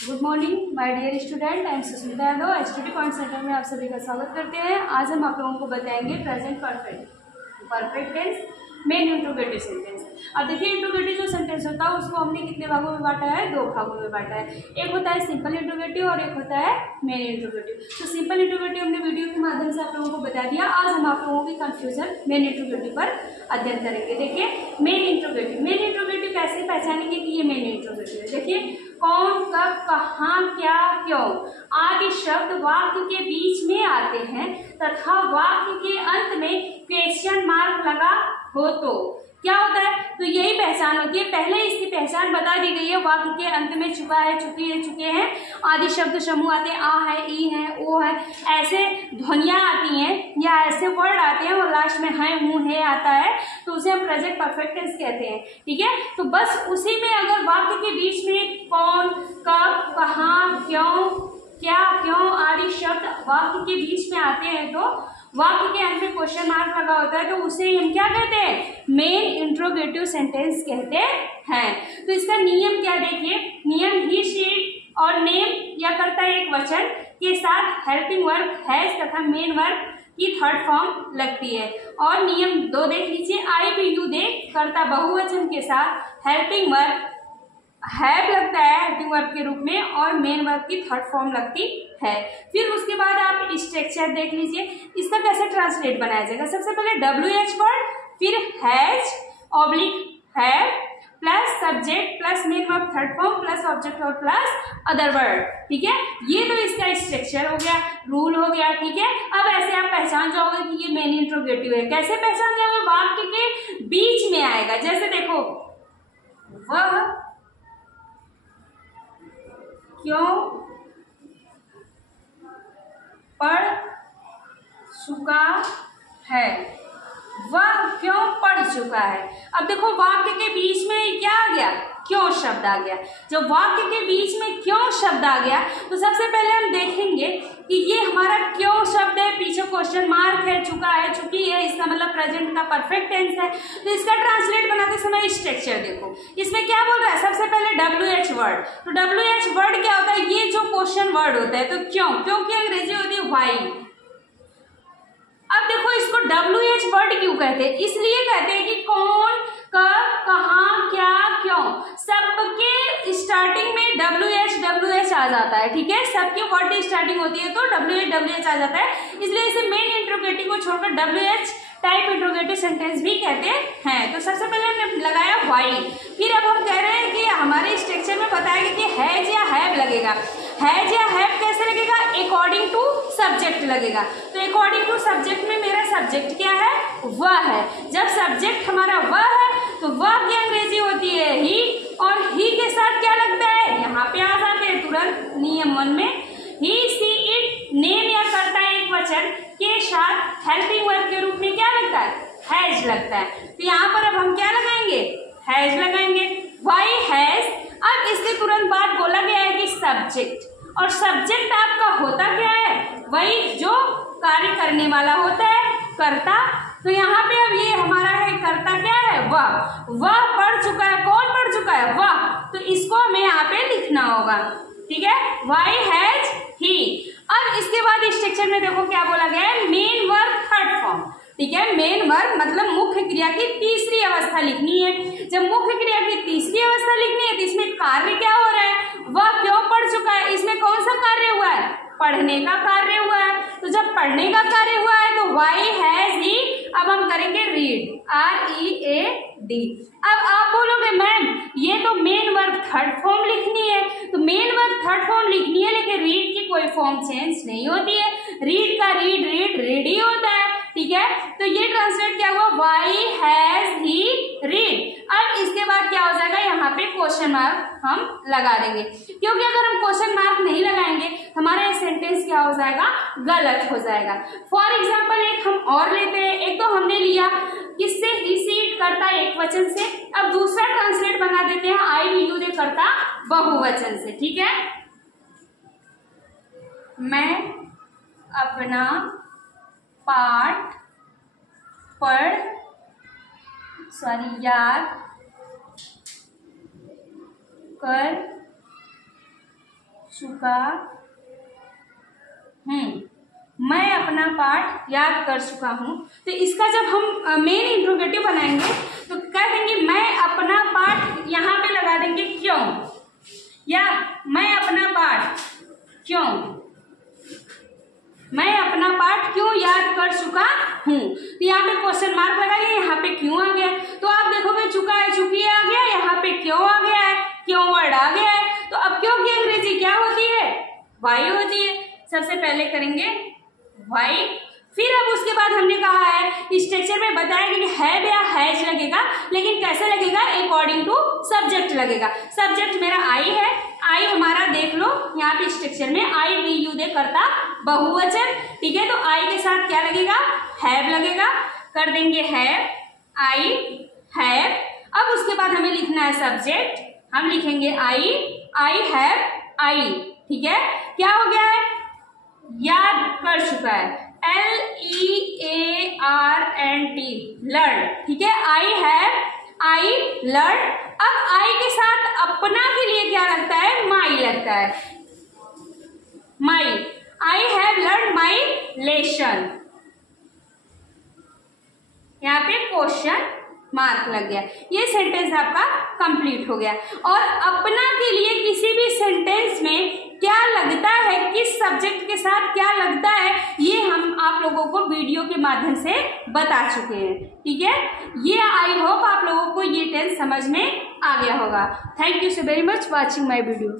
Good morning my dear student, I am Susmita Yadav. HTD point center में आप सभी का स्वागत करते हैं। आज हम आप लोगों को बताएंगे प्रेजेंट परफेक्ट टेंस, मेन इंट्रोगेटिव सेंटेंस। अब देखिए, इंट्रोगेटिव जो सेंटेंस होता है उसको हमने कितने भागों में बांटा है? दो भागों में बांटा है। एक होता है सिंपल इंट्रोगेटिव और एक होता है मेन इंट्रोगेटिव। तो सिंपल इंट्रोगेटिव हमने वीडियो के माध्यम से आप लोगों को बता दिया। आज हम आप लोगों की कंफ्यूजन मेन इंट्रोगेटिव पर अध्ययन करेंगे। देखिए, मेन इंट्रोगेटिव कैसे पहचानेंगे कि ये मेन इंट्रोगेटिव है? देखिए, कौन, कब, कहाँ, क्या, क्यों आदि शब्द वाक्य के बीच में आते हैं तथा वाक्य के अंत में क्वेश्चन मार्क लगा हो तो क्या होता है? तो यही पहचान होती है। पहले इसकी पहचान बता दी गई है। वाक्य के अंत में चुका है, चुकी है, चुके हैं आदि शब्द समूह आते हैं। आ है, ई है, ओ है, ऐसे ध्वनियां आती हैं या ऐसे वर्ड आते हैं और लास्ट में है, हूं, है आता है, तो उसे हम प्रेजेंट परफेक्ट टेंस कहते हैं। ठीक है, तो बस उसी में अगर वाक्य के बीच में कौन, कब, कहाँ, क्यों, क्या, क्यों आदि शब्द वाक्य के बीच में आते हैं तो वाक्य के अंत में क्वेश्चन मार्क लगा होता है, तो उसे हम क्या कहते हैं? मेन इंट्रोगेटिव सेंटेंस कहते हैं। तो इसका नियम क्या? देखिए, नियम ही, शी और नेम या कर्ता एक वचन के साथ हेल्पिंग वर्ब हैज तथा मेन वर्ब की थर्ड फॉर्म लगती है। और नियम 2 देख लीजिए, आई भी यू दे कर्ता बहुवचन के साथ हेल्पिंग वर्ब हैव लगता है हेल्पिंग वर्ब के रूप में और मेन वर्ब की थर्ड फॉर्म लगती है। फिर उसके बाद आप स्ट्रक्चर देख लीजिए, इसका कैसे ट्रांसलेट बनाया जाएगा। सबसे पहले WH वर्ड, फिर has oblique have plus subject plus main verb third form plus object और प्लस अदर वर्ड। ठीक है, ये तो इसका स्ट्रक्चर हो गया, रूल हो गया। ठीक है, अब ऐसे आप पहचान जाओगे कि ये मेन इंट्रोगेटिव है। कैसे पहचान जाओगे? वाक्य के बीच में आएगा। जैसे देखो, वह क्यों पढ़ चुका है, वह क्यों पढ़ चुका है। अब देखो, वाक्य के बीच में क्या आ गया? क्यों शब्द आ गया। जब वाक्य के बीच में क्यों शब्द आ गया तो सबसे पहले हम देखेंगे कि ये हमारा क्यों शब्द है, पीछे क्वेश्चन मार्क है, चुका है, चुकी है, इसका मतलब प्रेजेंट का परफेक्ट टेंस है। तो इसका ट्रांसलेट बनाते समय स्ट्रक्चर देखो, इसमें क्या बोल रहा है? सबसे पहले WH वर्ड। तो WH वर्ड क्या होता है? ये जो क्वेश्चन वर्ड होता है। तो क्यों की अंग्रेजी होती है व्हाई। अब देखो, इसको WH वर्ड क्यों कहते हैं? इसलिए कहते हैं कि कौन, कब, कहाँ, क्या, क्यों, सबके स्टार्टिंग में WH आ जाता है। ठीक है, सबके वर्ड की स्टार्टिंग होती है तो WH आ जाता है। इसलिए इसे मेन इंट्रोगेटिव को छोड़कर WH टाइप इंट्रोगेटिव सेंटेंस भी कहते हैं। तो सबसे पहले हमने लगाया व्हाई। फिर अब हम कह रहे हैं कि हमारे स्ट्रक्चर में बताया गया कि हैज या हैव लगेगा। हैज या हैव कैसे लगेगा? अकॉर्डिंग टू सब्जेक्ट लगेगा। तो अकॉर्डिंग टू सब्जेक्ट में मेरा सब्जेक्ट क्या है? वह है। जब सब्जेक्ट हमारा वह है तो वह की अंग्रेजी होती है ही, और ही के साथ क्या लगता है? यहाँ पे आ जाते हैं तुरंत नियम 1 में, ही, सी, इट, नेम या कर्ता एक वचन के साथ हेल्पिंग वर्ब के रूप में क्या लगता है? हैज लगता है। तो यहाँ पर अब हम क्या लगाएंगे? हैज लगाएंगे। Why has. अब इसके तुरंत बाद बोला गया है कि सब्जेक्ट, और सब्जेक्ट आपका होता क्या है? वही जो कार्य करने वाला होता है, कर्ता। तो यहाँ पे अब ये हमारा है कर्ता क्या है? वह पढ़ चुका है। कौन पढ़ चुका है? वह। तो इसको हमें यहाँ पे लिखना होगा। ठीक है, व्हाई हैज ही। अब इसके बाद स्ट्रक्चर में देखो क्या बोला गया है? Main verb third form. ठीक है, मेन वर्ब मतलब मुख्य क्रिया की तीसरी अवस्था लिखनी है। जब मुख्य क्रिया की तीसरी अवस्था लिखनी है तो इसमें कार्य क्या हो रहा है? वह क्यों पढ़ चुका है। इसमें कौन सा कार्य हुआ है? पढ़ने का कार्य हुआ है। तो जब पढ़ने का कार्य हुआ है तो व्हाई हैज ही। अब हम करेंगे रीड, READ। अब आप बोलोगे मैम ये तो मेन वर्ब थर्ड फॉर्म लिखनी है। तो मेन वर्ब थर्ड फॉर्म लिखनी है लेकिन रीड की कोई फॉर्म चेंज नहीं होती है। रीड का रीड ही होता है। ठीक है, तो ये ट्रांसलेट क्या हुआ? Why has he read. अब इसके बाद क्या हो जाएगा? यहाँ पे क्वेश्चन मार्क हम लगा देंगे, क्योंकि अगर हम क्वेश्चन मार्क नहीं लगाएंगे हमारा ये सेंटेंस क्या हो जाएगा? गलत हो जाएगा। फॉर एग्जाम्पल एक हम और लेते हैं। एक तो हमने लिया किससे? ही, सी, इट करता एक वचन से। अब दूसरा ट्रांसलेट बना देते हैं आई, वी, यू दे करता बहुवचन से। ठीक है, मैं अपना पाठ याद कर चुका हूँ, मैं अपना पाठ याद कर चुका हूँ। तो इसका जब हम मेन इंट्रोगेटिव बनाएंगे तो कह देंगे मैं अपना पाठ, यहाँ पे लगा देंगे क्यों, या मैं अपना पाठ क्यों, मैं अपना पाठ क्यों याद कर चुका हूँ। तो यहाँ पे क्वेश्चन मार्क लगाइए, यहाँ पे क्यों आ गया। तो आप देखोगे चुका है, चुकी आ गया, यहाँ पे क्यों आ गया है, क्यों वर्ड आ गया है। तो अब क्यों की अंग्रेजी क्या होती है, वाई होती है। सबसे पहले करेंगे वाई, फिर अब उसके बाद हमने कहा है स्ट्रक्चर में बताया कि हैव या हैज लगेगा, लेकिन कैसे लगेगा, अकॉर्डिंग टू सब्जेक्ट लगेगा। सब्जेक्ट मेरा आई है, आई हमारा देख लो यहाँ पे स्ट्रक्चर में आई वी यू दे करता बहुवचन, ठीक है। तो आई के साथ क्या लगेगा, हैव लगेगा, कर देंगे हैव, आई हैव। अब उसके बाद हमें लिखना है सब्जेक्ट, हम लिखेंगे आई हैव आई, ठीक है। क्या हो गया है, याद कर चुका है, LEARNT लर्न, ठीक है। I have I learn. अब आई के साथ अपना के लिए क्या लगता है, माई लगता है, my, I have learn my lesson. यहाँ पे क्वेश्चन मार्क लग गया, ये सेंटेंस आपका कंप्लीट हो गया। और अपना के लिए किसी भी सेंटेंस में क्या लगता है, किस सब्जेक्ट के साथ क्या लगता है, ये हम आप लोगों को वीडियो के माध्यम से बता चुके हैं, ठीक है। ये आई होप आप लोगों को ये टेंस समझ में आ गया होगा। Thank you so very much watching my video.